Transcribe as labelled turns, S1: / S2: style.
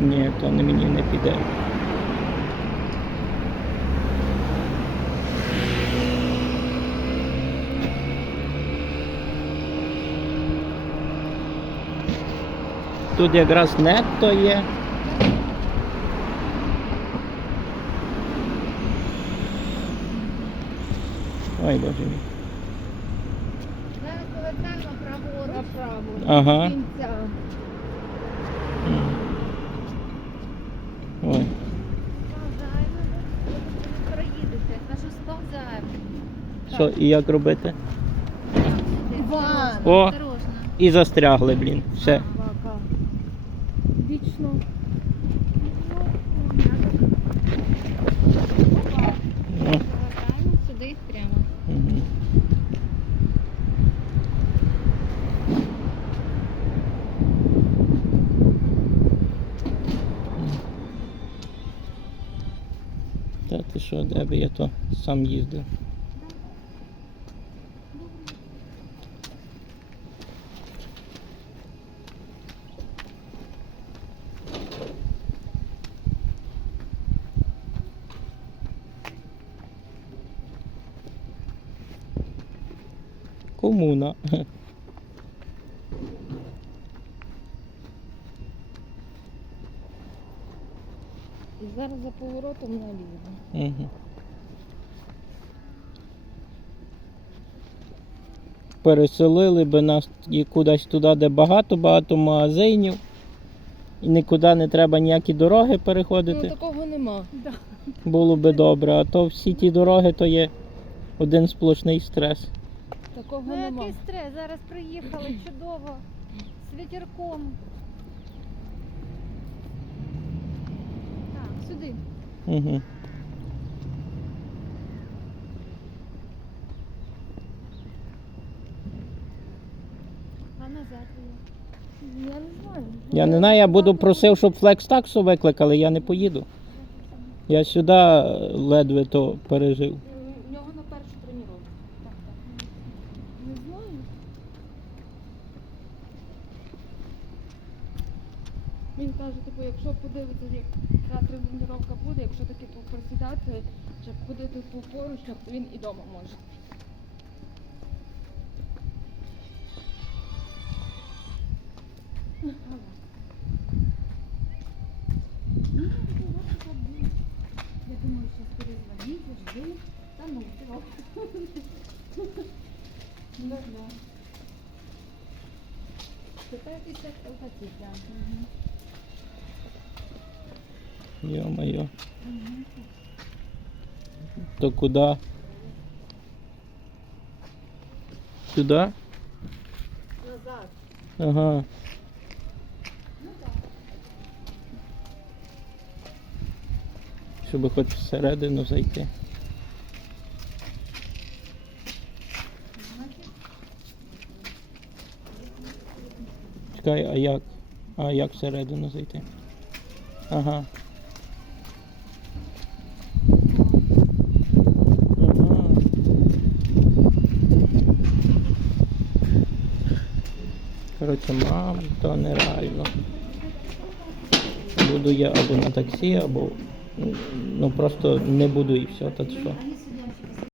S1: Ні, то не мені не піде. Тут якраз нетто є. Ой, боже мій.
S2: Зараз повернемо праворуч.
S3: Направо.
S1: Ага.
S3: кінця.
S1: Що, і як робити?
S3: Іван.
S1: О.
S2: Осторожно.
S1: І застрягли, блін. Все.
S3: Вічно.
S1: Ну,
S2: Повертаємо сюди прямо.
S1: мгм. Та ти що, де би я то сам їздив? Комуна.
S3: І зараз за поворотом наліво.
S1: Угу. Переселили би нас і кудись туди, де багато-багато магазинів. І нікуди не треба ніякі дороги
S3: Ну
S1: переходити.
S3: такого нема.
S1: Було би добре, а то всі ті дороги то є один сплошний стрес.
S3: Такого
S2: Ну
S3: нема.
S2: який стрес? Зараз приїхали чудово. З вітерком. Так, сюди.
S1: Угу.
S2: А назад її.
S3: Я не знаю.
S1: Я не знаю, я буду просив, щоб флекс-таксу викликали, я не поїду. Я сюди ледве то пережив.
S3: У нього на першу тренування. Так, так. Не знаю. Він каже, типу, якщо подивитися, як ця тренування буде, якщо таки присідати, чи ходити по поручнях, то він і вдома може.
S2: Я думаю, сейчас перезвонить, жду. Та ну?
S3: Да, да.
S2: Питайтеся, хто хотів, да.
S1: Йо-моє. То куди? Сюди?
S3: Назад.
S1: Ага. Щоб хоч всередину зайти. Чекай, а як? А як всередину зайти? Ага. Коротше, мам, то нереально. Буду я або на таксі, або ну просто не буду і все, та що.